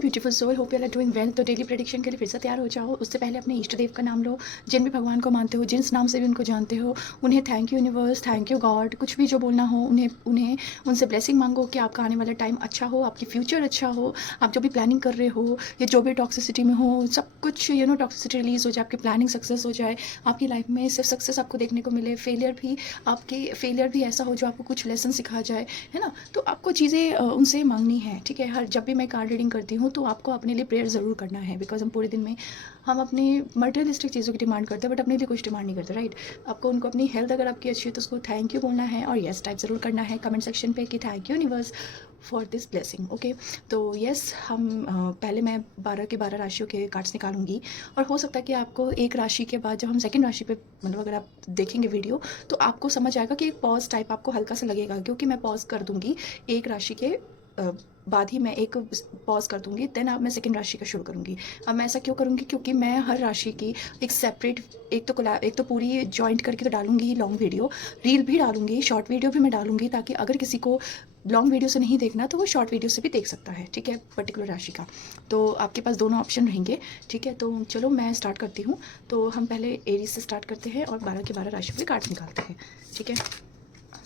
Beautiful soul, hope you are doing well. तो daily prediction के लिए फिर से तैयार हो जाओ। उससे पहले अपने इष्ट देव का नाम लो, जिन भी भगवान को मानते हो, जिस नाम से भी उनको जानते हो, उन्हें thank you universe, thank you God, कुछ भी जो बोलना हो उन्हें उन्हें उनसे ब्लेसिंग मांगो कि आपका आने वाला टाइम अच्छा हो, आपकी फ्यूचर अच्छा हो, आप जो भी प्लानिंग कर रहे हो या जो भी टॉक्सिसिटी में हो, सब कुछ टॉक्सिसिटी रिलीज हो जाए, आपकी प्लानिंग सक्सेस हो जाए, आपकी लाइफ में सिर्फ सक्सेस आपको देखने को मिले, फेलियर भी ऐसा हो जो आपको कुछ लेसन सिखा जाए, है ना। तो आपको चीज़ें उनसे मांगनी है, ठीक है। हर जब भी मैं कार्ड रीडिंग करती हूँ तो आपको अपने लिए प्रेयर ज़रूर करना है, बिकॉज हम पूरे दिन में हम अपनी मटेरियलिस्टिक चीज़ों की डिमांड करते हैं बट अपने लिए कुछ डिमांड नहीं करते, राइट। आपको उनको अपनी हेल्थ अगर आपकी अच्छी है तो उसको थैंक यू बोलना है और येस टाइप ज़रूर करना है कमेंट सेक्शन पे कि thank you universe for this blessing. Okay, तो येस हम पहले मैं 12 की 12 राशियों के कार्ड्स निकालूंगी और हो सकता है कि आपको एक राशि के बाद जब हम सेकंड राशि पे मतलब अगर आप देखेंगे वीडियो तो आपको समझ आएगा कि एक पॉज टाइप आपको हल्का सा लगेगा, क्योंकि मैं पॉज कर दूंगी एक राशि के बाद ही मैं एक पॉज कर दूंगी, देन अब मैं सेकंड राशि का शुरू करूंगी। अब मैं ऐसा क्यों करूंगी, क्योंकि मैं हर राशि की एक सेपरेट एक तो पूरी जॉइंट करके तो डालूंगी ही लॉन्ग वीडियो, रील भी डालूंगी, शॉर्ट वीडियो भी मैं डालूंगी, ताकि अगर किसी को लॉन्ग वीडियो से नहीं देखना तो वो शॉर्ट वीडियो से भी देख सकता है, ठीक है, पर्टिकुलर राशि का। तो आपके पास दोनों ऑप्शन रहेंगे, ठीक है। तो चलो मैं स्टार्ट करती हूँ। तो हम पहले एरीज से स्टार्ट करते हैं और 12 के 12 राशि के कार्ड्स निकालते हैं, ठीक है।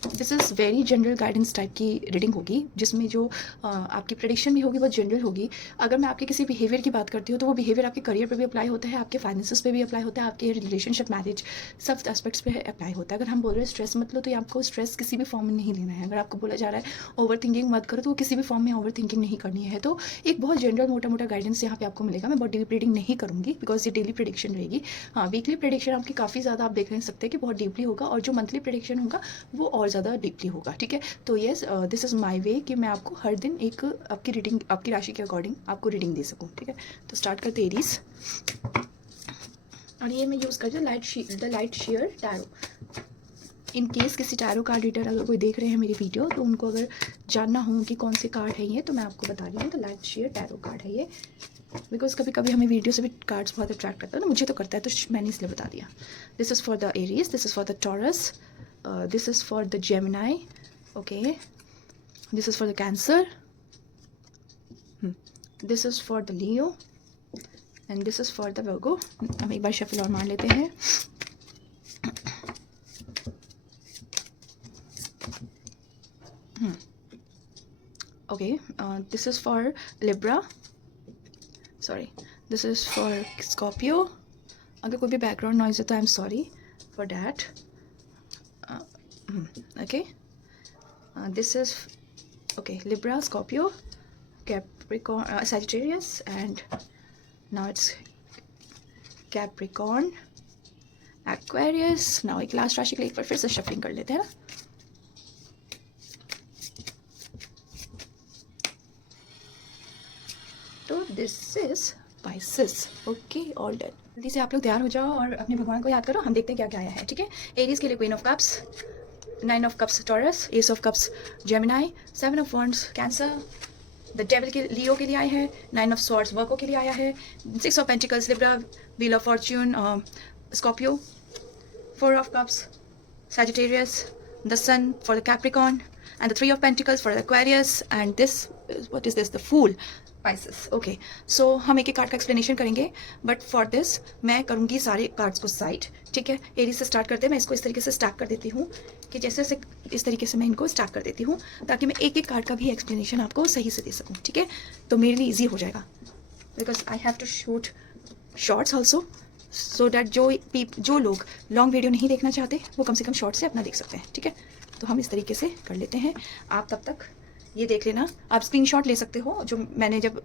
This is very general guidance type की रीडिंग होगी, जिसमें जो आपकी प्रेडिक्शन भी होगी वो जनरल होगी। अगर मैं आपके किसी बिहेवियर की बात करती हूँ तो वो बिहेवियर आपके करियर पे भी अप्लाई होता है, आपके फाइनेंसेस पे भी अप्लाई होता है, आपके रिलेशनशिप, मैरिज, सब एस्पेक्ट्स पे अप्लाई होता है। अगर हम बोल रहे हैं स्ट्रेस मत लो, तो ये आपको स्ट्रेस किसी भी फॉर्म में नहीं लेना है। अगर आपको बोला जा रहा है ओवर थिंकिंग मत करो, तो वो किसी भी फॉर्म में ओवर थिंकिंग नहीं करनी है। तो एक बहुत जनरल मोटा मोटा गाइडेंस यहाँ पे आपको मिलेगा। मैं बहुत डीप रीडिंग नहीं करूँगी बिकॉज ये डेली प्रेडिक्शन रहेगी। हाँ, वीकली प्रेडिक्शन आपकी काफ़ी ज़्यादा आप देख नहीं सकते कि बहुत डीपली होगा, और जो मंथली प्रेडिक्शन होगा वो और ज़्यादा डीपली होगा, ठीक है। तो yes, this is my way कि मैं आपको हर दिन एक आपकी रीडिंग, आपकी राशि के अकॉर्डिंग आपको रीडिंग दे सकूं, ठीक है। तो स्टार्ट करते एरीज, और ये मैं यूज़ करती हूँ the light share tarot. In case किसी टैरो कार्ड रीडर अगर कोई देख रहे हैं मेरी वीडियो तो उनको अगर जानना हो कि कौन से कार्ड है ये, तो मैं आपको बता रही हूँ, the light share tarot card है ये। बिकॉज कभी कभी हमें वीडियो से भी कार्ड्स बहुत अट्रैक्ट करता है ना, मुझे तो करता है, तो मैंने इसलिए बता दिया। This is for the Aries, this is for the taurus, this is for the Gemini, okay, this is for the Cancer, this is for the Leo, and this is for the Virgo. हम एक बार shuffle और मार लेते हैं। Okay, this is for Libra, sorry, this is for Scorpio. अगर कोई भी background noise है तो I am sorry for that. Okay, this is okay, Libra, Scorpio, Capricorn, Sagittarius, and now it's Capricorn, Aquarius. now एक last राशि के लिए एक बार फिर से शफलिंग कर लेते हैं ना। तो this is Pisces, okay, all done. जल्दी से आप लोग तैयार हो जाओ और अपने भगवान को याद करो। हम देखते हैं क्या क्या आया है, ठीक है। एरीज के लिए queen of cups, 9 of cups taurus, S of cups Gemini, 7 of wands cancer, the devil के लियो के लिए आया है, 9 ऑफ स्वॉर्ड्स वर्को के लिए आया है, 6 of pentacles Libra, wheel of Fortune Scorpio, 4 of cups Sagittarius, the Sun for the Capricorn, and the 3 of Pentacles for the Aquarius, and this is, what is this, the Fool, Pisces. Okay, so हम एक एक card का explanation करेंगे, but for this मैं करूँगी सारे cards को side, ठीक है। एरीज से स्टार्ट करते हैं। मैं इसको इस तरीके से स्टैक कर देती हूँ कि जैसे इस तरीके से मैं इनको स्टैक कर देती हूँ, ताकि मैं एक एक कार्ड का भी एक्सप्लेनेशन आपको सही से दे सकूँ, ठीक है। तो मेरे लिए ईजी हो जाएगा, because I have to shoot shorts also, so that जो लोग लॉन्ग वीडियो नहीं देखना चाहते वो कम से कम शॉर्ट से अपना देख सकते हैं, ठीक है। तो हम इस तरीके से कर लेते हैं। आप तब तक ये देख लेना, आप स्क्रीनशॉट ले सकते हो, जो मैंने जब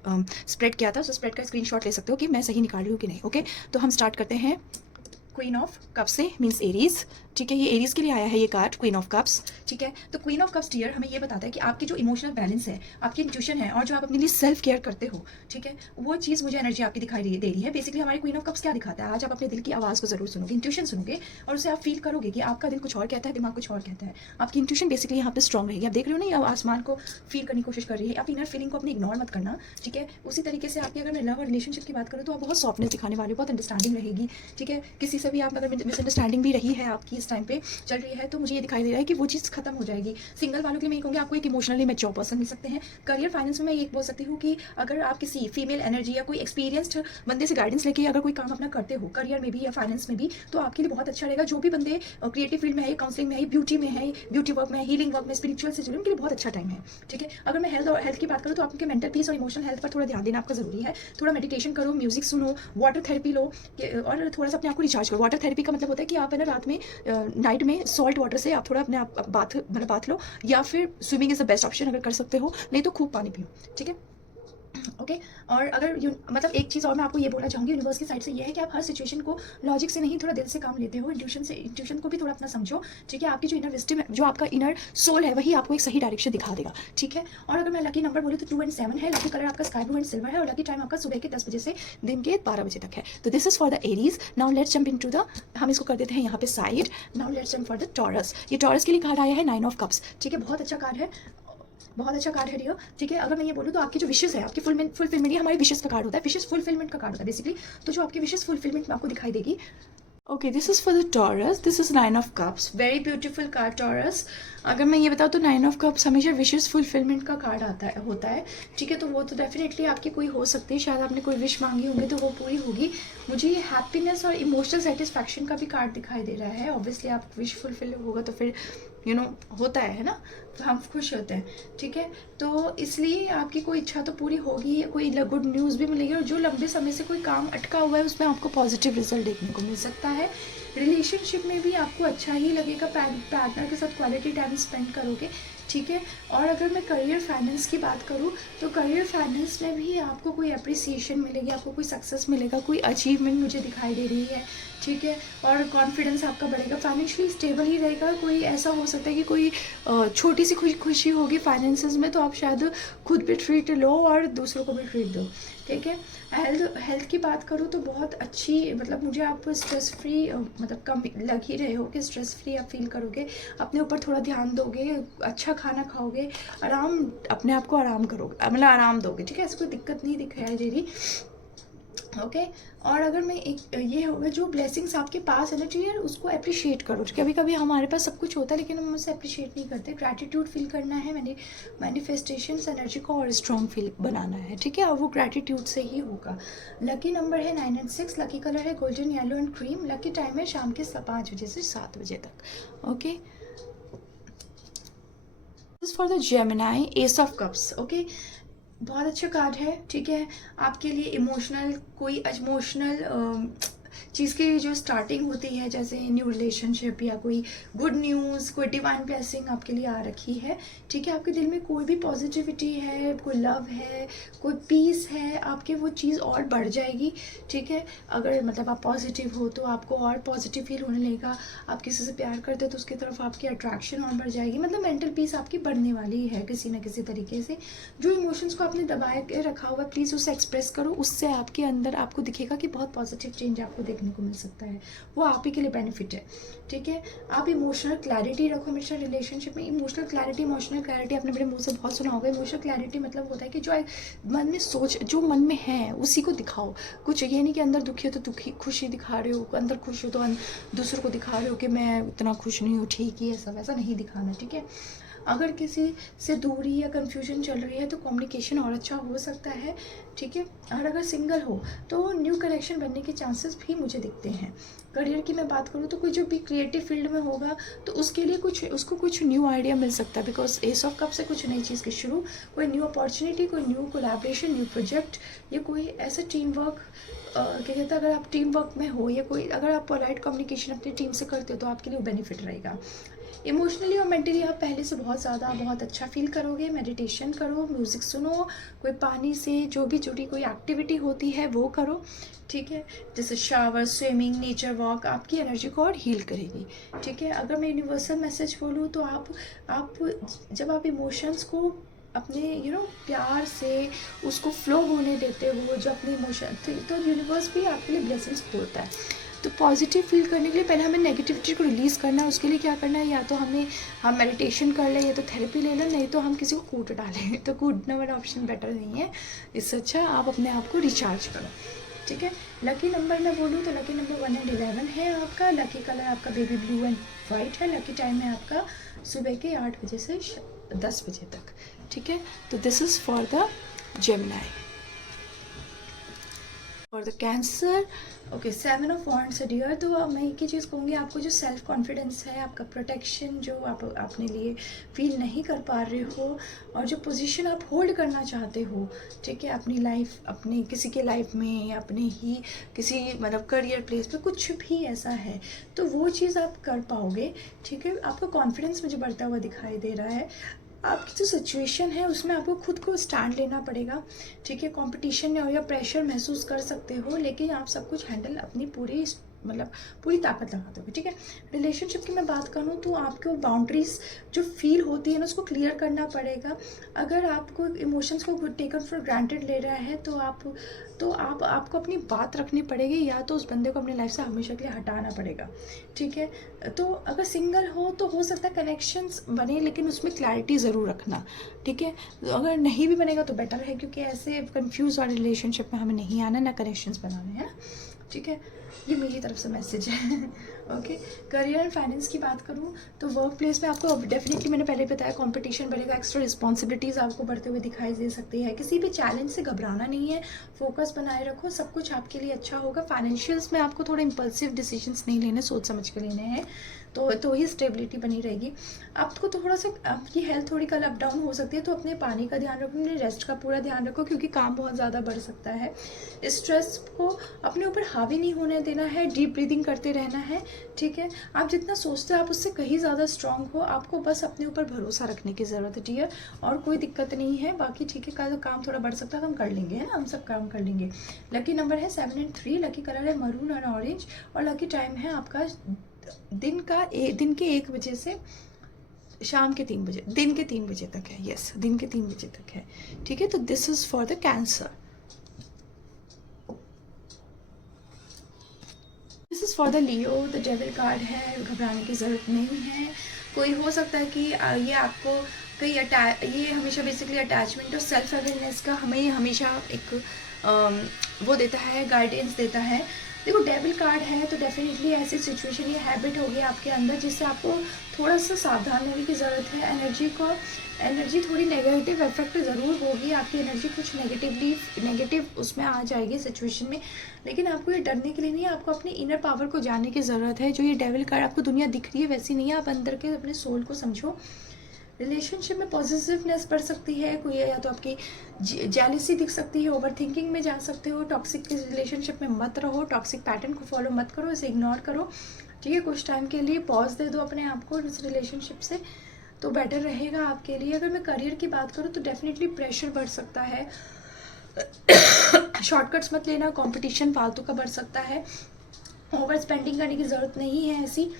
स्प्रेड किया था उस स्प्रेड का स्क्रीनशॉट ले सकते हो कि मैं सही निकाल रही हूँ कि नहीं, ओके। तो हम स्टार्ट करते हैं क्वीन ऑफ कप से, मीन्स एरीज, ठीक है। ये एरीज के लिए आया है ये कार्ड, क्वीन ऑफ कप्स, ठीक है। तो क्वीन ऑफ कप्स डियर हमें ये बताता है कि आपकी जो इमोशनल बैलेंस है, आपकी इंट्यूशन है, और जो आप अपने लिए सेल्फ केयर करते हो, ठीक है, वो चीज़ मुझे एनर्जी आपकी दिखाई दे रही है। बेसिकली हमारी क्वीन ऑफ कप्स क्या दिखाता है, आज आप अपने दिल की आवाज़ को जरूर सुनोगे, इंट्यूशन सुनोगे, और उसे आप फील करोगे कि आपका दिल कुछ और कहता है, दिमाग कुछ और कहता है। आपकी इंट्यूशन बेसिकली यहाँ पे स्ट्रॉन्ग रहेगी। आप देख रहे हो ना, आसमान को फील करने की कोशिश कर रही है। आप इनर फीलिंग को अपनी इग्नोर मत करना, ठीक है। उसी तरीके से आपकी अगर मैं लव और रिलेशनशिप की बात करूँ तो आप बहुत सॉफ्टनेस दिखाने वाले हो, बहुत अंडरस्टैंडिंग रहेगी, ठीक है। किसी से भी आप अगर मिसअंडरस्टैंडिंग भी रही है आपकी इस टाइम पे चल रही है, तो मुझे ये दिखाई दे रहा है कि वो चीज़ खत्म हो जाएगी। सिंगल वालों के लिए मैं ये कहूँगी, आपको एक इमोशनली मैच्योर पर्सन मिल सकते हैं। करियर फाइनेंस में मैं ये बोल सकती हूँ कि अगर आप किसी फीमेल एनर्जी या कोई एक्सपीरियंस्ड बंदे से गाइडेंस लेके अगर कोई काम अपना करते हो करियर में भी या फाइनेंस में भी, तो आपके लिए बहुत अच्छा रहेगा। जो भी बंदे क्रिएटिव फील्ड में है, काउंसलिंग में है, ब्यूटी में है, ब्यूटी वर्क में, हीलिंग वर्क में, स्पिरिचुअल से जुड़े, उनके लिए बहुत अच्छा टाइम है। ठीक है, अगर मैं हेल्थ की बात करूँ तो आपके मेंटल पीस और इमोशनल हेल्थ पर थोड़ा ध्यान देना आपका जरूरी है। थोड़ा मेडिटेशन करो, म्यूजिक सुनो, वाटर थेरेपी लो, और थोड़ा सा अपने आप को रिचार्ज करो। वाटर थेरेपी का मतलब होता है कि आप है ना रात में नाइट में सॉल्ट वाटर से आप थोड़ा अपने आप बाथ लो, या फिर swimming is the best option अगर कर सकते हो, नहीं तो खूब पानी पियो। ठीक है, ओके। और अगर मतलब एक चीज़ और मैं आपको ये बोलना चाहूँगी यूनिवर्स की साइड से, ये है कि आप हर सिचुएशन को लॉजिक से नहीं, थोड़ा दिल से काम लेते हो, इंट्यूशन को भी थोड़ा अपना समझो। ठीक है, आपकी जो इनर विस्डम है, जो आपका इनर सोल है, वही आपको एक सही डायरेक्शन दिखा देगा। ठीक है, और अगर मैं लकी नंबर बोलूँ तो 2 और 7 है। लकी कलर आपका स्काई ब्लू एंड सिल्वर है, और लकी टाइम आपका सुबह के 10 बजे से दिन के 12 बजे तक है। तो this is for the Aries. Now let's jump into the, हम इसको कर देते हैं यहाँ पे side. Now let's jump for the taurus. ये टॉरस के लिए कार्ड आया है 9 ऑफ कप्स। ठीक है, बहुत अच्छा कार्ड है, बहुत अच्छा कार्ड है डियर। ठीक है, अगर मैं ये बोलूँ तो आपकी जो विशेष है, आपकी फुलफिलमेंट, ये हमारी विशेष का कार्ड होता है, विशेष फुलफिलमेंट का कार्ड होता है बेसिकली। तो जो आपकी विशेष फुलफिलमेंट आपको दिखाई देगी। Okay, this is for the taurus, this is 9 of cups, very beautiful card taurus. अगर मैं ये बताऊँ तो 9 ऑफ कप्स हमेशा विशेष फुलफिलमेंट का कार्ड होता है। ठीक है, तो वो तो डेफिनेटली आपकी कोई हो सकती है, शायद आपने कोई विश मांगी होंगी तो वो पूरी होगी। मुझे ये हैप्पीनेस और इमोशनल सेटिस्फैक्शन का भी कार्ड दिखाई दे रहा है। ऑब्वियसली आप विश फुलफिल होगा तो फिर होता है ना, तो हम खुश होते हैं। ठीक है, तो इसलिए आपकी कोई इच्छा तो पूरी होगी, कोई गुड न्यूज़ भी मिलेगी, और जो लंबे समय से कोई काम अटका हुआ है उसमें आपको पॉजिटिव रिजल्ट देखने को मिल सकता है। रिलेशनशिप में भी आपको अच्छा ही लगेगा, पार्टनर के साथ क्वालिटी टाइम स्पेंड करोगे। ठीक है, और अगर मैं करियर फाइनेंस की बात करूँ तो करियर फाइनेंस में भी आपको कोई अप्रिसिएशन मिलेगी, आपको कोई सक्सेस मिलेगा, कोई अचीवमेंट मुझे दिखाई दे रही है। ठीक है, और कॉन्फिडेंस आपका बढ़ेगा, फाइनेंशियली स्टेबल ही रहेगा। कोई ऐसा हो सकता है कि कोई छोटी सी खुशी होगी फाइनेंसेस में, तो आप शायद खुद भी ट्रीट लो और दूसरों को भी ट्रीट दो। ठीक है, हेल्थ की बात करूँ तो बहुत अच्छी, मतलब मुझे आप स्ट्रेस फ्री, मतलब कम लग ही रहे हो कि स्ट्रेस फ्री आप फील करोगे, अपने ऊपर थोड़ा ध्यान दोगे, अच्छा खाना खाओगे, आराम, अपने आप को आराम करोगे, मतलब आराम दोगे। ठीक है, ऐसी कोई दिक्कत नहीं दिखाई दे रही। ओके, और अगर मैं एक ये होगा, जो ब्लेसिंग्स आपके पास है ना चाहिए, उसको अप्रिशिएट करो। कभी कभी हमारे पास सब कुछ होता है लेकिन हम उसे अप्रिशिएट नहीं करते। ग्रैटिट्यूड फील करना है, मैंने मैनिफेस्टेशन एनर्जी को और स्ट्रॉन्ग फील बनाना है। ठीक है, और वो ग्रैटिट्यूड से ही होगा। लकी नंबर है 9 और 6, लकी कलर है golden yellow and cream, lucky time है शाम के 5 बजे से 7 बजे तक। Okay, for the Gemini, S of cups. Okay, बहुत अच्छा कार्ड है। ठीक है, आपके लिए इमोशनल चीज़ की जो स्टार्टिंग होती है, जैसे न्यू रिलेशनशिप या कोई गुड न्यूज़, कोई डिवाइन ब्लेसिंग आपके लिए आ रखी है। ठीक है, आपके दिल में कोई भी पॉजिटिविटी है, कोई लव है, कोई पीस है, आपके वो चीज़ और बढ़ जाएगी। ठीक है, अगर मतलब आप पॉजिटिव हो तो आपको और पॉजिटिव फील होने लगेगा। आप किसी से प्यार करते हो तो उसकी तरफ आपकी अट्रैक्शन और बढ़ जाएगी। मतलब मेंटल पीस आपकी बढ़ने वाली है किसी न किसी तरीके से। जो इमोशंस को आपने दबाए के रखा हुआ है, प्लीज़ उसे एक्सप्रेस करो, उससे आपके अंदर आपको दिखेगा कि बहुत पॉजिटिव चेंज आपको देखने को मिल सकता है। वो आप ही के लिए बेनिफिट है। ठीक है, आप इमोशनल क्लैरिटी रखो हमेशा रिलेशनशिप में। इमोशनल क्लैरिटी आपने मेरे मुंह से बहुत सुना होगा। इमोशनल क्लैरिटी मतलब होता है कि जो मन में जो मन में है उसी को दिखाओ। कुछ ये नहीं कि अंदर दुखी हो तो दुखी, खुशी दिखा रहे हो, अंदर खुश हो तो दूसरों को दिखा रहे हो कि मैं इतना खुश नहीं हूँ, ठीक ही है, सब ऐसा नहीं दिखाना। ठीक है, अगर किसी से दूरी या कन्फ्यूजन चल रही है तो कम्युनिकेशन और अच्छा हो सकता है। ठीक है, और अगर सिंगल हो तो न्यू कनेक्शन बनने के चांसेस भी मुझे दिखते हैं। करियर की मैं बात करूँ तो कोई जो भी क्रिएटिव फील्ड में होगा तो उसके लिए उसको कुछ न्यू आइडिया मिल सकता है, बिकॉज एस ऑफ कप से कुछ नई चीज़ की शुरू, कोई न्यू अपॉर्चुनिटी, कोई न्यू कोलैबोरेशन, न्यू प्रोजेक्ट, या कोई ऐसा टीम वर्क, क्या कहते हैं, अगर आप टीम वर्क में हो या कोई अगर आप पोलाइट कम्युनिकेशन अपनी टीम से करते हो तो आपके लिए बेनिफिट रहेगा। इमोशनली और मेंटली आप पहले से बहुत अच्छा फील करोगे। मेडिटेशन करो, म्यूज़िक सुनो, कोई पानी से जो भी जुड़ी कोई एक्टिविटी होती है वो करो। ठीक है, जैसे शावर, स्विमिंग, नेचर वॉक आपकी एनर्जी को और हील करेगी। ठीक है, अगर मैं यूनिवर्सल मैसेज बोलूँ तो आप जब आप इमोशंस को अपने प्यार से उसको फ्लो होने देते हो, जो अपने इमोशन, तो यूनिवर्स भी आपके लिए ब्लेसिंग्स खोलता है। तो पॉजिटिव फील करने के लिए पहले हमें नेगेटिविटी को रिलीज़ करना है। उसके लिए क्या करना है, या तो हम मेडिटेशन कर लें, या तो थेरेपी ले लें, नहीं तो हम किसी को कूट डालें। तो कूटने वाला ऑप्शन बेटर नहीं है, इससे अच्छा आप अपने आप को रिचार्ज करो। ठीक है। लकी नंबर मैं बोलूँ तो लकी नंबर 1 एंड 11 है आपका। लकी कलर आपका बेबी ब्लू एंड वाइट है। लकी टाइम है आपका सुबह के 8 बजे से 10 बजे तक, ठीक है। तो this is for the Gemini. For the cancer, okay, 7 of wands है डियर। तो मैं एक ही चीज़ कहूँगी, आपको जो सेल्फ कॉन्फिडेंस है, आपका प्रोटेक्शन जो आप अपने लिए फील नहीं कर पा रहे हो, और जो पोजीशन आप होल्ड करना चाहते हो, ठीक है, अपनी लाइफ, अपने किसी के लाइफ में, या अपने ही किसी मतलब करियर प्लेस पे कुछ भी ऐसा है, तो वो चीज़ आप कर पाओगे, ठीक है। आपका कॉन्फिडेंस मुझे बढ़ता हुआ दिखाई दे रहा है। आपकी जो सिचुएशन है उसमें आपको खुद को स्टैंड लेना पड़ेगा, ठीक है। कंपटीशन में हो या प्रेशर महसूस कर सकते हो, लेकिन आप सब कुछ हैंडल अपनी पूरी मतलब पूरी ताकत लगा दोगे, ठीक है। रिलेशनशिप की मैं बात करूँ तो आपको बाउंड्रीज जो फील होती है ना, उसको क्लियर करना पड़ेगा। अगर आपको इमोशंस को टेकन फॉर ग्रांटेड ले रहा है तो आपको अपनी बात रखनी पड़ेगी, या तो उस बंदे को अपनी लाइफ से हमेशा के लिए हटाना पड़ेगा, ठीक है। तो अगर सिंगल हो तो हो सकता है कनेक्शंस बने, लेकिन उसमें क्लैरिटी ज़रूर रखना, ठीक है। तो अगर नहीं भी बनेगा तो बेटर है, क्योंकि ऐसे कंफ्यूज वाले रिलेशनशिप में हमें नहीं आना, ना कनेक्शंस बनाने, है ना, ठीक है। ये मेरी तरफ से मैसेज है। ओके, करियर एंड फाइनेंस की बात करूँ तो वर्क प्लेस में आपको डेफिनेटली, मैंने पहले बताया, कंपटीशन बढ़ेगा, एक्स्ट्रा रिस्पॉन्सिबिलिटीज़ आपको बढ़ते हुए दिखाई दे सकती है। किसी भी चैलेंज से घबराना नहीं है, फोकस बनाए रखो, सब कुछ आपके लिए अच्छा होगा। फाइनेंशियल्स में आपको थोड़े इंपल्सिव डिसीजंस नहीं लेने, सोच समझ के लेने हैं, तो ही स्टेबिलिटी बनी रहेगी। आपको थोड़ा सा आपकी हेल्थ थोड़ी कल अप डाउन हो सकती है, तो अपने पानी का ध्यान रखो, अपने रेस्ट का पूरा ध्यान रखो, क्योंकि काम बहुत ज़्यादा बढ़ सकता है। स्ट्रेस को अपने ऊपर हावी नहीं होने देना है, डीप ब्रीदिंग करते रहना है, ठीक है। आप जितना सोचते हो आप उससे कहीं ज़्यादा स्ट्रांग हो, आपको बस अपने ऊपर भरोसा रखने की ज़रूरत है डियर, और कोई दिक्कत नहीं है। बाकी ठीक है, कल काम थोड़ा बढ़ सकता है, हम कर लेंगे, है ना, हम सब काम कर लेंगे। लकी नंबर है 7 एंड 3, लकी कलर है मरून और ऑरेंज, और लकी टाइम है आपका दिन के 1 बजे से शाम के 3 बजे, दिन के 3 बजे तक है। यस, दिन के 3 बजे तक है, ठीक है। तो this is for the cancer. This is for the Leo. The devil card है, घबराने की जरूरत नहीं है। कोई हो सकता है कि ये आपको ये हमेशा बेसिकली अटैचमेंट और सेल्फ अवेयरनेस का हमें हमेशा एक वो देता है, गाइडेंस देता है। देखो, डेविल कार्ड है तो डेफिनेटली ऐसी सिचुएशन, ये हैबिट होगी आपके अंदर जिससे आपको थोड़ा सा सावधान रहने की ज़रूरत है। एनर्जी थोड़ी नेगेटिव इफेक्ट ज़रूर होगी, आपकी एनर्जी कुछ नेगेटिव उसमें आ जाएगी सिचुएशन में, लेकिन आपको ये डरने के लिए नहीं है, आपको अपनी इनर पावर को जानने की ज़रूरत है। जो ये डेविल कार्ड, आपको दुनिया दिख रही है वैसी नहीं है, आप अंदर के अपने सोल को समझो। रिलेशनशिप में पॉजिटिवनेस बढ़ सकती है, कोई या तो आपकी जेलिसी दिख सकती है, ओवर थिंकिंग में जा सकते हो। टॉक्सिक रिलेशनशिप में मत रहो, टॉक्सिक पैटर्न को फॉलो मत करो, इसे इग्नोर करो, ठीक है। कुछ टाइम के लिए पॉज दे दो अपने आप को इस रिलेशनशिप से, तो बेटर रहेगा आपके लिए। अगर मैं करियर की बात करूँ तो डेफिनेटली प्रेशर बढ़ सकता है। शॉर्टकट्स मत लेना, कंपटीशन फालतू का बढ़ सकता है, ओवर स्पेंडिंग करने की ज़रूरत नहीं है ऐसी।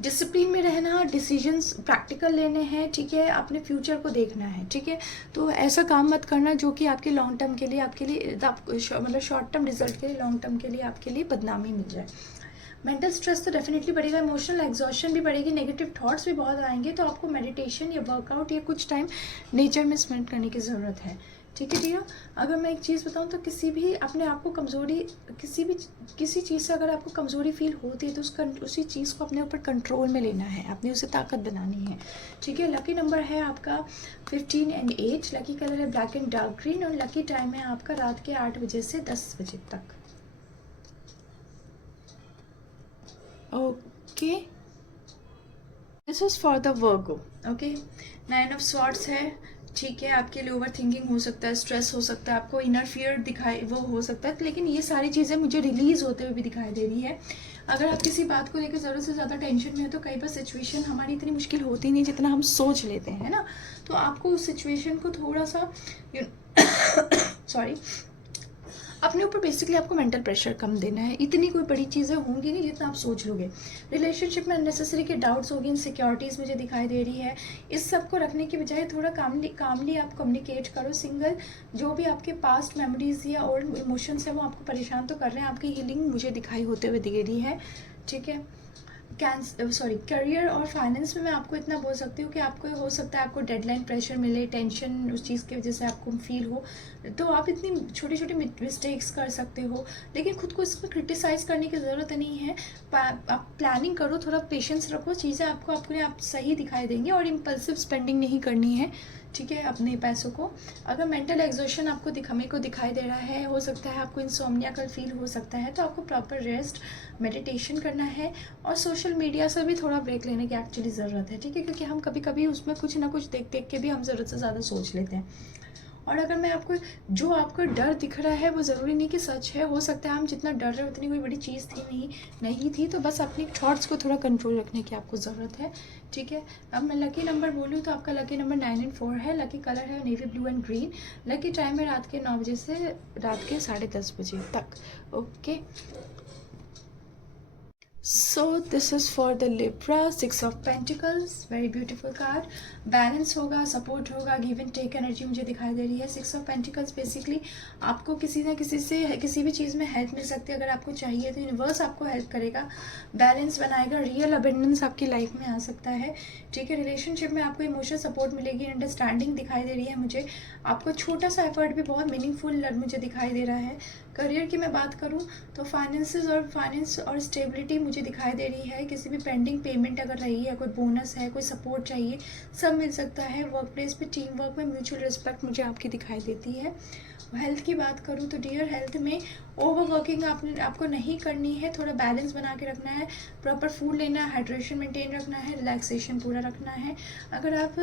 डिसिप्लिन में रहना, डिसीजंस प्रैक्टिकल लेने हैं, ठीक है, अपने फ्यूचर को देखना है, ठीक है। तो ऐसा काम मत करना जो कि आपके लॉन्ग टर्म के लिए, आपके लिए मतलब शॉर्ट टर्म रिजल्ट के लिए, लॉन्ग टर्म के लिए आपके लिए बदनामी मिल जाए। मेंटल स्ट्रेस तो डेफिनेटली बढ़ेगा, इमोशनल एग्जॉशन भी बढ़ेगी, नेगेटिव थॉट्स भी बहुत आएंगे, तो आपको मेडिटेशन या वर्कआउट या कुछ टाइम नेचर में स्पेंड करने की ज़रूरत है, ठीक है डियर। अगर मैं एक चीज़ बताऊं तो किसी भी अपने आप को कमज़ोरी, किसी चीज़ से अगर आपको कमज़ोरी फील होती है तो उसी चीज़ को अपने ऊपर कंट्रोल में लेना है, अपनी उसे ताकत बनानी है, ठीक है। लकी नंबर है आपका 15 एंड 8, लकी कलर है ब्लैक एंड डार्क ग्रीन, और लकी टाइम है आपका रात के 8 बजे से 10 बजे तक। Okay, this is for the Virgo. Okay, 9 of swords है, ठीक है। आपके लिए ओवर थिंकिंग हो सकता है, स्ट्रेस हो सकता है, आपको इनर फियर दिखाई वो हो सकता है, लेकिन ये सारी चीज़ें मुझे रिलीज होते हुए भी दिखाई दे रही है। अगर आप किसी बात को लेकर ज़रूरत से ज़्यादा टेंशन में हो तो कई बार सिचुएशन हमारी इतनी मुश्किल होती नहीं जितना हम सोच लेते हैं, ना। तो आपको उस सिचुएशन को थोड़ा सा सॉरी अपने ऊपर बेसिकली आपको मेंटल प्रेशर कम देना है। इतनी कोई बड़ी चीज़ें होंगी नहीं जितना आप सोच लोगे। रिलेशनशिप में अननेसेसरी के डाउट्स होगी, इनसिक्योरिटीज़ मुझे दिखाई दे रही है। इस सब को रखने की बजाय थोड़ा कामली आप कम्युनिकेट करो। सिंगल जो भी आपके पास्ट मेमोरीज या ओल्ड इमोशंस है वो आपको परेशान तो कर रहे हैं, आपकी हीलिंग मुझे दिखाई होते हुए दे रही है, ठीक है। करियर और फाइनेंस में मैं आपको इतना बोल सकती हूँ कि आपको हो सकता है आपको डेडलाइन प्रेशर मिले, टेंशन उस चीज़ की वजह से आपको फील हो, तो आप इतनी छोटी छोटी मिस्टेक्स कर सकते हो, लेकिन खुद को इसमें क्रिटिसाइज़ करने की ज़रूरत नहीं है। आप प्लानिंग करो, थोड़ा पेशेंस रखो, चीज़ें आपको अपने आप सही दिखाई देंगी, और इम्पल्सिव स्पेंडिंग नहीं करनी है, ठीक है, अपने पैसों को। अगर मेंटल एग्जॉशन आपको मेरे को दिखाई दे रहा है, हो सकता है आपको इंसोम्निया का फील हो सकता है, तो आपको प्रॉपर रेस्ट, मेडिटेशन करना है, और सोशल मीडिया से भी थोड़ा ब्रेक लेने की एक्चुअली ज़रूरत है, ठीक है, क्योंकि हम कभी कभी उसमें कुछ ना कुछ देख देख के भी हम ज़रूरत से ज़्यादा सोच लेते हैं। और अगर मैं आपको, जो आपको डर दिख रहा है वो ज़रूरी नहीं कि सच है, हो सकता है हम जितना डर रहे उतनी कोई बड़ी चीज़ थी नहीं थी, तो बस अपनी थॉट्स को थोड़ा कंट्रोल रखने की आपको ज़रूरत है, ठीक है। अब मैं लकी नंबर बोलूँ तो आपका लकी नंबर 9 और 4 है। लकी कलर है navy blue and green. Lucky time है रात के 9 बजे से रात के 10:30 बजे तक। Okay, so this is for the Libra. 6 of pentacles, very beautiful card. Balance होगा, सपोर्ट होगा, गिव एंड टेक एनर्जी मुझे दिखाई दे रही है। 6 ऑफ पेंटिकल्स बेसिकली आपको किसी ना किसी से किसी भी चीज़ में हेल्प मिल सकती है, अगर आपको चाहिए तो यूनिवर्स आपको हेल्प करेगा, बैलेंस बनाएगा, रियल अबेंडेंस आपकी लाइफ में आ सकता है, ठीक है। रिलेशनशिप में आपको इमोशनल सपोर्ट मिलेगी, अंडरस्टैंडिंग दिखाई दे रही है मुझे, आपको छोटा सा एफर्ट भी बहुत मीनिंगफुल मुझे दिखाई दे रहा है। करियर की मैं बात करूं तो फाइनेंस और स्टेबिलिटी मुझे दिखाई दे रही है। किसी भी पेंडिंग पेमेंट अगर रही है, कोई बोनस है, कोई सपोर्ट चाहिए, सब मिल सकता है। वर्क प्लेस पे टीम वर्क में म्यूचुअल रिस्पेक्ट मुझे आपकी दिखाई देती है। हेल्थ की बात करूं तो डियर, हेल्थ में ओवर वर्किंग आपको नहीं करनी है, थोड़ा बैलेंस बना के रखना है, प्रॉपर फूड लेना है, हाइड्रेशन मेंटेन रखना है, रिलैक्सेशन पूरा रखना है। अगर आप,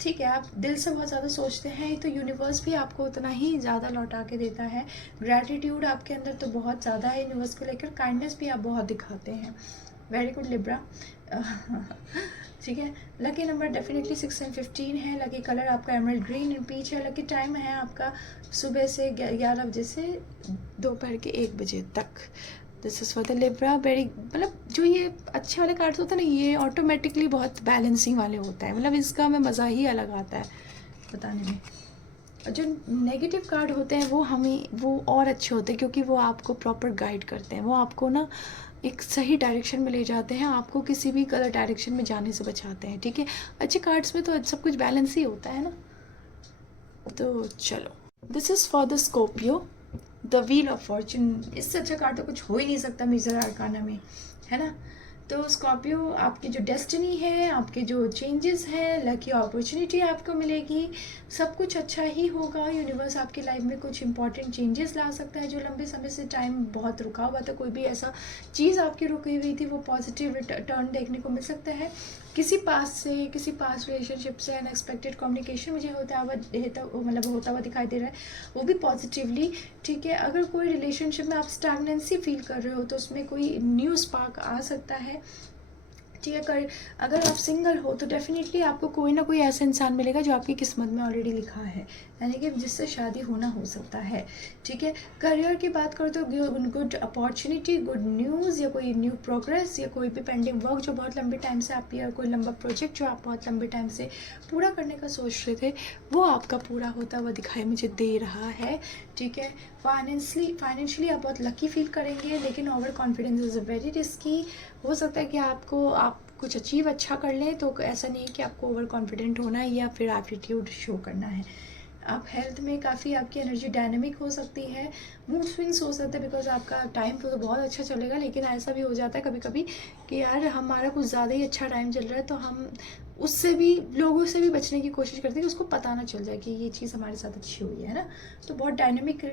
ठीक है, आप दिल से बहुत ज़्यादा सोचते हैं तो यूनिवर्स भी आपको उतना ही ज़्यादा लौटा के देता है। ग्रैटिट्यूड आपके अंदर तो बहुत ज़्यादा है यूनिवर्स को लेकर, काइंडनेस भी आप बहुत दिखाते हैं। Very good Libra. ठीक है, लकी नंबर डेफिनेटली 6 और 15 है। लकी कलर आपका एमरल्ड ग्रीन एंड पीच है। लकी टाइम है आपका सुबह से 11 बजे से दोपहर के 1 बजे तक। This is for the Libra. Very, मतलब जो ये अच्छे वाले कार्ड्स होते हैं ना, ये ऑटोमेटिकली बहुत बैलेंसिंग वाले होता है, मतलब इसका में मज़ा ही अलग आता है बताने में। और जो नेगेटिव कार्ड होते हैं वो और अच्छे होते हैं, क्योंकि वो आपको प्रॉपर गाइड करते हैं, वो आपको ना एक सही डायरेक्शन में ले जाते हैं, आपको किसी भी गलत डायरेक्शन में जाने से बचाते हैं, ठीक है। अच्छे कार्ड्स में तो सब कुछ बैलेंस ही होता है ना। तो चलो, this is for the Scorpio, the wheel of Fortune. इससे अच्छा कार्ड तो कुछ हो ही नहीं सकता मेजर आर्काना में, है ना। तो स्कॉर्पियो, आपकी जो डेस्टिनी है, आपके जो चेंजेस हैं, लकी अपॉर्चुनिटी आपको मिलेगी, सब कुछ अच्छा ही होगा। यूनिवर्स आपकी लाइफ में कुछ इंपॉर्टेंट चेंजेस ला सकता है, जो लंबे समय से टाइम बहुत रुका हुआ था, कोई भी ऐसा चीज़ आपकी रुकी हुई थी, वो पॉजिटिव टर्न देखने को मिल सकता है। किसी पास रिलेशनशिप से अनएक्सपेक्टेड कम्युनिकेशन मुझे होता हुआ दिखाई दे रहा है, वो भी पॉजिटिवली, ठीक है। अगर कोई रिलेशनशिप में आप स्टैग्नेंसी फील कर रहे हो तो उसमें कोई न्यू स्पार्क आ सकता है, ठीक है। अगर आप सिंगल हो तो डेफिनेटली आपको कोई ना कोई ऐसा इंसान मिलेगा जो आपकी किस्मत में ऑलरेडी लिखा है, यानी कि जिससे शादी होना हो सकता है, ठीक है। करियर की बात करो तो गुड अपॉर्चुनिटी, गुड न्यूज़, या कोई न्यू प्रोग्रेस, या कोई भी पेंडिंग वर्क जो बहुत लंबे टाइम से आप, या कोई लंबा प्रोजेक्ट जो आप बहुत लंबे टाइम से पूरा करने का सोच रहे थे, वो आपका पूरा होता हुआ दिखाई मुझे दे रहा है, ठीक है। फाइनेंशियली आप बहुत लकी फील करेंगे, लेकिन over confidence is very risky. हो सकता है कि आप कुछ अचीव अच्छा कर लें, तो ऐसा नहीं कि आपको ओवर कॉन्फिडेंट होना है या फिर एटीट्यूड शो करना है। आप हेल्थ में काफ़ी, आपकी एनर्जी डायनेमिक हो सकती है, मूड स्विंग्स हो सकते हैं, बिकॉज आपका टाइम तो बहुत अच्छा चलेगा, लेकिन ऐसा भी हो जाता है कभी कभी कि यार हमारा कुछ ज़्यादा ही अच्छा टाइम चल रहा है, तो हम उससे भी, लोगों से भी बचने की कोशिश करते हैं कि उसको पता ना चल जाए कि ये चीज़ हमारे साथ अच्छी हुई है ना। तो बहुत डायनेमिक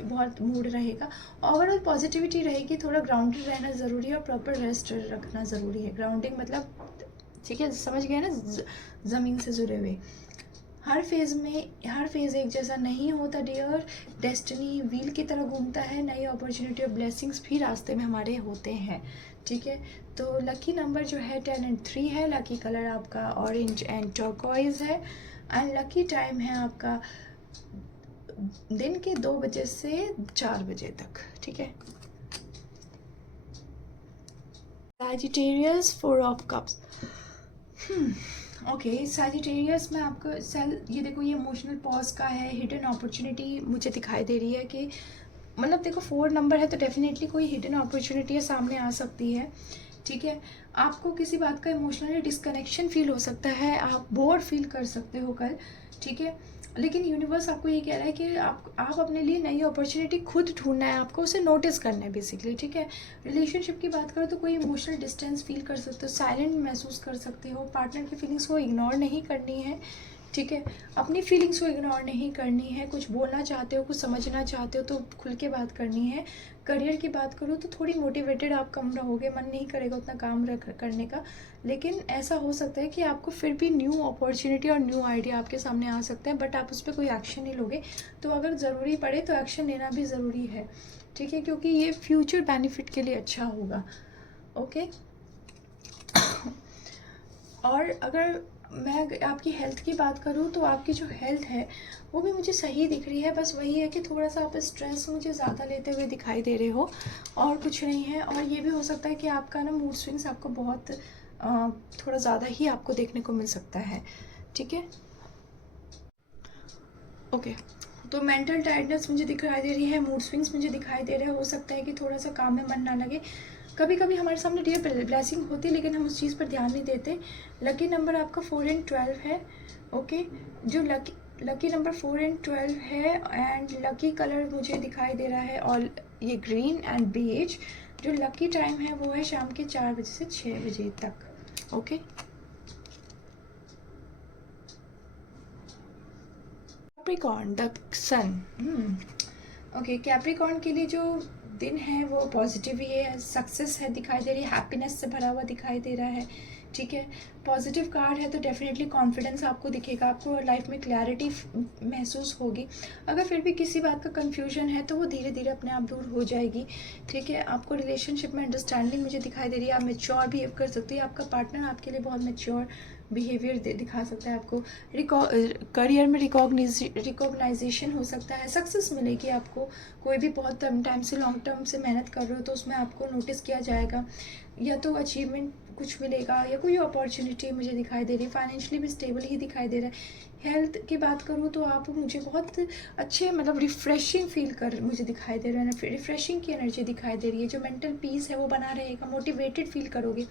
बहुत मूड रहेगा, ओवरऑल पॉजिटिविटी रहेगी। थोड़ा ग्राउंडेड रहना ज़रूरी है और प्रॉपर रेस्ट रखना ज़रूरी है। ग्राउंडिंग मतलब, ठीक है, समझ गए ना, ज़मीन से जुड़े हुए। हर फेज़ एक जैसा नहीं होता डियर, डेस्टिनी व्हील की तरह घूमता है, नई अपॉर्चुनिटी और ब्लेसिंग्स भी रास्ते में हमारे होते हैं, ठीक है। तो लकी नंबर जो है 10 और 3 है। लकी कलर आपका ऑरेंज एंड टर्कोइज है, एंड लकी टाइम है आपका दिन के 2 बजे से 4 बजे तक, ठीक है। Sagittarius, 4 of Cups। Okay, Sagittarius में आपको ये देखो, ये इमोशनल पॉज का है, हिडन अपॉर्चुनिटी मुझे दिखाई दे रही है कि, मतलब देखो 4 नंबर है तो डेफिनेटली कोई हिडन अपॉर्चुनिटी सामने आ सकती है, ठीक है। आपको किसी बात का इमोशनली डिस्कनेक्शन फील हो सकता है, आप बोर फील कर सकते हो कल, ठीक है। लेकिन यूनिवर्स आपको ये कह रहा है कि आप अपने लिए नई अपॉर्चुनिटी खुद ढूंढना है, आपको उसे नोटिस करना है बेसिकली, ठीक है। रिलेशनशिप की बात करो तो कोई इमोशनल डिस्टेंस फील कर सकते हो, साइलेंट महसूस कर सकते हो, पार्टनर की फीलिंग्स को इग्नोर नहीं करनी है, ठीक है। अपनी फीलिंग्स को इग्नोर नहीं करनी है, कुछ बोलना चाहते हो, कुछ समझना चाहते हो तो खुल के बात करनी है। करियर की बात करूँ तो थोड़ी मोटिवेटेड आप कम रहोगे, मन नहीं करेगा उतना काम करने का, लेकिन ऐसा हो सकता है कि आपको फिर भी न्यू अपॉर्चुनिटी और न्यू आइडिया आपके सामने आ सकता है, बट आप उस पर कोई एक्शन नहीं लोगे। तो अगर ज़रूरी पड़े तो एक्शन लेना भी ज़रूरी है, ठीक है, क्योंकि ये फ्यूचर बेनिफिट के लिए अच्छा होगा, ओके। और अगर मैं आपकी हेल्थ की बात करूँ तो आपकी जो हेल्थ है वो भी मुझे सही दिख रही है, बस वही है कि थोड़ा सा आप स्ट्रेस मुझे ज़्यादा लेते हुए दिखाई दे रहे हो, और कुछ नहीं है। और ये भी हो सकता है कि आपका ना मूड स्विंग्स आपको बहुत थोड़ा ज़्यादा ही आपको देखने को मिल सकता है, ठीक है, ओके। तो मेंटल टायर्डनेस मुझे दिखाई दे रही है, मूड स्विंग्स मुझे दिखाई दे रहे हैं, हो सकता है कि थोड़ा सा काम में मन ना लगे, कभी कभी हमारे सामने डियर ब्लेसिंग होती है लेकिन हम उस चीज़ पर ध्यान नहीं देते। लकी नंबर आपका 4 एंड 12 है, ओके। जो लकी नंबर 4 एंड 12 है, एंड लकी कलर मुझे दिखाई दे रहा है और ये ग्रीन एंड बेज। जो लकी टाइम है वो है शाम के 4 बजे से 6 बजे तक, okay. Capricorn the sun, okay. Capricorn के लिए जो दिन है वो पॉजिटिव ही है, सक्सेस है दिखाई दे रही है, हैप्पीनेस से भरा हुआ दिखाई दे रहा है, ठीक है। पॉजिटिव कार्ड है तो डेफिनेटली कॉन्फिडेंस आपको दिखेगा, आपको लाइफ में क्लैरिटी महसूस होगी। अगर फिर भी किसी बात का कन्फ्यूजन है तो वो धीरे धीरे अपने आप दूर हो जाएगी, ठीक है। आपको रिलेशनशिप में अंडरस्टैंडिंग मुझे दिखाई दे रही है, आप मेच्योर बिहेव कर सकते हो, आपका पार्टनर आपके लिए बहुत मेच्योर बिहेवियर दिखा सकता है आपको। करियर में रिकॉग्नाइजेशन हो सकता है, सक्सेस मिलेगी आपको, कोई भी बहुत टाइम से लॉन्ग टर्म से मेहनत कर रहे हो तो उसमें आपको नोटिस किया जाएगा, या तो अचीवमेंट कुछ मिलेगा या कोई अपॉर्चुनिटी मुझे दिखाई दे रही है। फाइनेंशियली भी स्टेबल ही दिखाई दे रहा है। हेल्थ की बात करूँ तो आप मुझे बहुत अच्छे मतलब रिफ्रेशिंग फील कर मुझे दिखाई दे रहा है, रिफ्रेशिंग की एनर्जी दिखाई दे रही है, जो मेंटल पीस है वो बना रहेगा, मोटिवेटेड फील करोगे।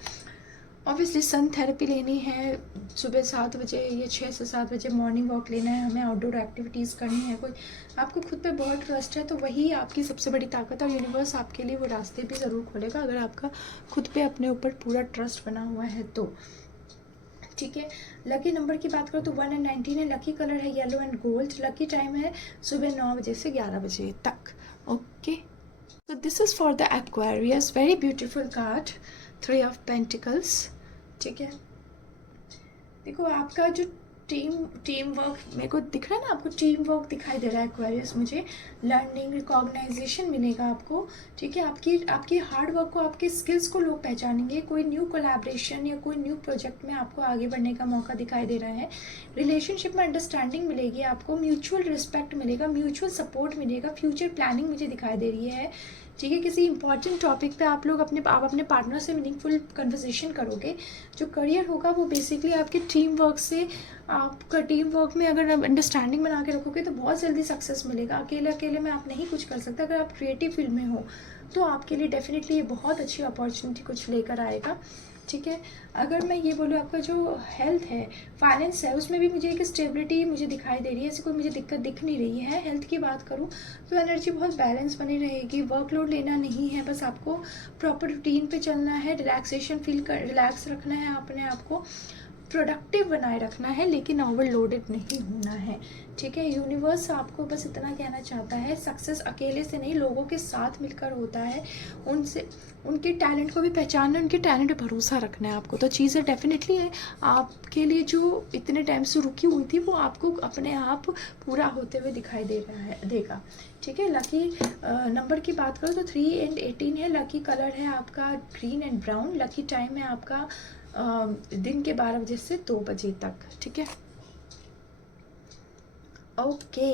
ऑब्वियसली सन थेरेपी लेनी है, सुबह 7 बजे या 6 से 7 बजे मॉर्निंग वॉक लेना है हमें, आउटडोर एक्टिविटीज़ करनी है, कोई आपको खुद पे बहुत ट्रस्ट है तो वही आपकी सबसे बड़ी ताकत है, और यूनिवर्स आपके लिए वो रास्ते भी ज़रूर खोलेगा अगर आपका खुद पे अपने ऊपर पूरा ट्रस्ट बना हुआ है तो, ठीक है। लकी नंबर की बात करो तो 1 एंड 19 है, लकी कलर है yellow and gold, lucky time है सुबह 9 बजे से 11 बजे तक, okay. So this is for the Aquarius, very beautiful card, 3 of Pentacles, ठीक है। देखो आपका जो टीम वर्क मेरे को दिख रहा है ना, आपको टीम वर्क दिखाई दे रहा है एक्वेरियस, मुझे लर्निंग रिकॉग्नाइजेशन मिलेगा आपको, ठीक है। आपकी हार्ड वर्क को, आपके स्किल्स को लोग पहचानेंगे, कोई न्यू कोलैबोरेशन या कोई न्यू प्रोजेक्ट में आपको आगे बढ़ने का मौका दिखाई दे रहा है। रिलेशनशिप में अंडरस्टैंडिंग मिलेगी आपको, म्यूचुअल रिस्पेक्ट मिलेगा, म्यूचुअल सपोर्ट मिलेगा, फ्यूचर प्लानिंग मुझे दिखाई दे रही है, ठीक है। किसी इंपॉर्टेंट टॉपिक पे आप अपने पार्टनर से मीनिंगफुल कन्वर्सेशन करोगे। जो करियर होगा वो बेसिकली आपके टीम वर्क से, आपका टीम वर्क में अगर अंडरस्टैंडिंग बना के रखोगे तो बहुत जल्दी सक्सेस मिलेगा। अकेले में आप नहीं कुछ कर सकते, अगर आप क्रिएटिव फील्ड में हो तो आपके लिए डेफिनेटली ये बहुत अच्छी अपॉर्चुनिटी कुछ लेकर आएगा, ठीक है। अगर मैं ये बोलूँ आपका जो हेल्थ है, फाइनेंस है, उसमें भी मुझे एक स्टेबिलिटी मुझे दिखाई दे रही है, ऐसी कोई मुझे दिक्कत दिख नहीं रही है। हेल्थ की बात करूँ तो एनर्जी बहुत बैलेंस बनी रहेगी, वर्कलोड लेना नहीं है, बस आपको प्रॉपर रूटीन पे चलना है, रिलैक्स रखना है, अपने आप को प्रोडक्टिव बनाए रखना है, लेकिन ओवरलोडेड नहीं होना है, ठीक है। यूनिवर्स आपको बस इतना कहना चाहता है, सक्सेस अकेले से नहीं, लोगों के साथ मिलकर होता है, उनसे उनके टैलेंट को भी पहचानना, उनके टैलेंट पे भरोसा रखना है आपको। तो चीज़ें डेफिनेटली है आपके लिए जो इतने टाइम से रुकी हुई थी वो आपको अपने आप पूरा होते हुए दिखाई देगा, ठीक है। लकी नंबर की बात करो तो 3 एंड 18 है, लकी कलर है आपका green and brown, lucky time है आपका दिन के 12 बजे से 2 बजे तक, ठीक है, ओके।